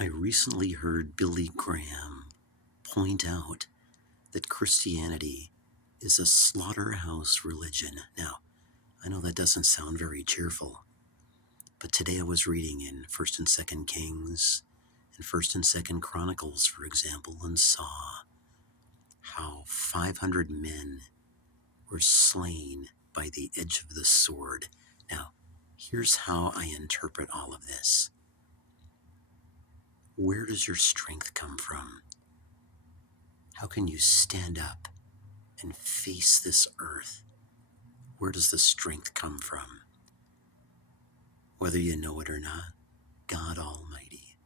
I recently heard Billy Graham point out that Christianity is a slaughterhouse religion. Now, I know that doesn't sound very cheerful, but today I was reading in 1st and 2nd Kings and 1st and 2nd Chronicles, for example, and saw how 500 men were slain by the edge of the sword. Now, here's how I interpret all of this. Where does your strength come from? How can you stand up and face this earth? Where does the strength come from? Whether you know it or not, God Almighty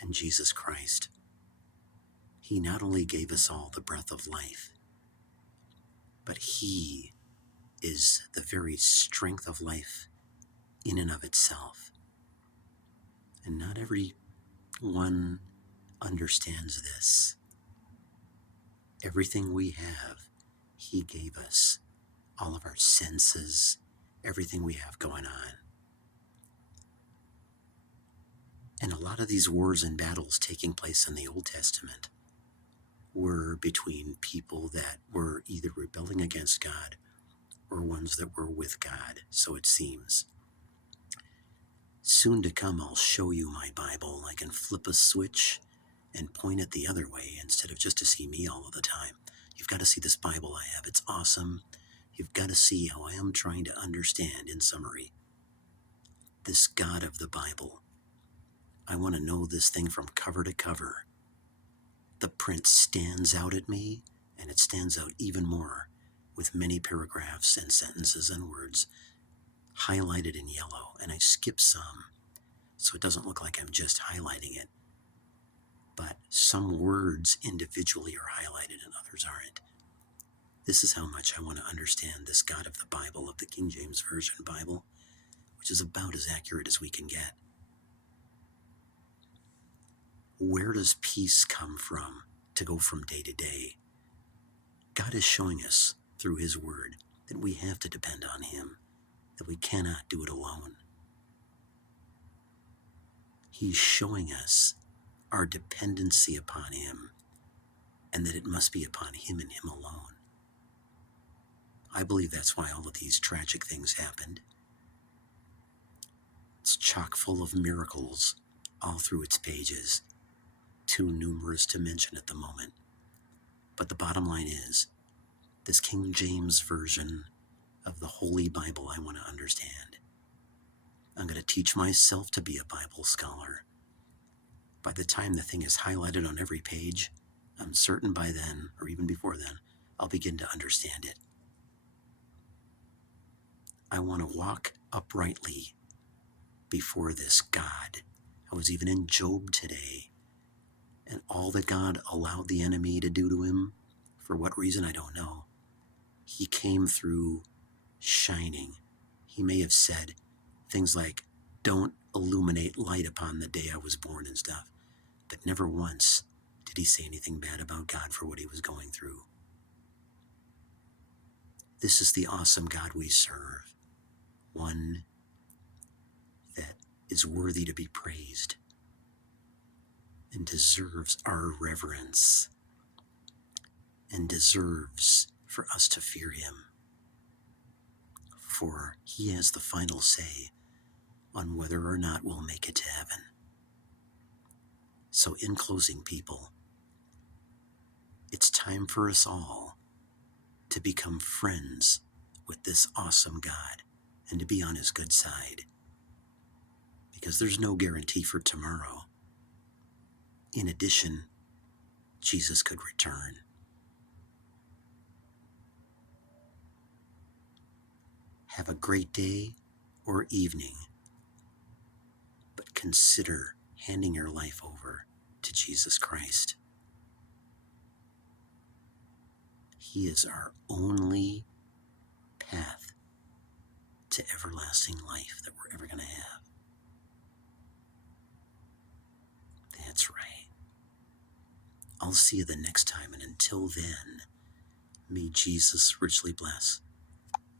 and Jesus Christ. He not only gave us all the breath of life, but He is the very strength of life in and of itself. And not everyone understands this. Everything we have, He gave us. All of our senses, everything we have going on. And a lot of these wars and battles taking place in the Old Testament were between people that were either rebelling against God or ones that were with God, so it seems. Soon to come, I'll show you my Bible. I can flip a switch and point it the other way instead of just to see me all of the time. You've got to see this Bible I have. It's awesome. You've got to see how I am trying to understand, in summary, this God of the Bible. I want to know this thing from cover to cover. The print stands out at me, and it stands out even more with many paragraphs and sentences and words highlighted in yellow, and I skip some so it doesn't look like I'm just highlighting it. But some words individually are highlighted and others aren't. This is how much I want to understand this God of the Bible, of the King James Version Bible, which is about as accurate as we can get. Where does peace come from to go from day to day? God is showing us through His Word that we have to depend on Him, that we cannot do it alone. He's showing us our dependency upon Him and that it must be upon Him and Him alone. I believe that's why all of these tragic things happened. It's chock full of miracles all through its pages, too numerous to mention at the moment. But the bottom line is, this King James Version of the Holy Bible I want to understand. I'm going to teach myself to be a Bible scholar. By the time the thing is highlighted on every page, I'm certain by then, or even before then, I'll begin to understand it. I want to walk uprightly before this God. I was even in Job today, and all that God allowed the enemy to do to him, for what reason I don't know, he came through shining. He may have said things like, "Don't illuminate light upon the day I was born," and stuff, but never once did he say anything bad about God for what he was going through. This is the awesome God we serve, one that is worthy to be praised and deserves our reverence and deserves for us to fear Him, for He has the final say on whether or not we'll make it to heaven. So in closing, people, it's time for us all to become friends with this awesome God and to be on His good side, because there's no guarantee for tomorrow. In addition, Jesus could return. Have a great day or evening, but consider handing your life over to Jesus Christ. He is our only path to everlasting life that we're ever going to have. That's right. I'll see you the next time, and until then, may Jesus richly bless.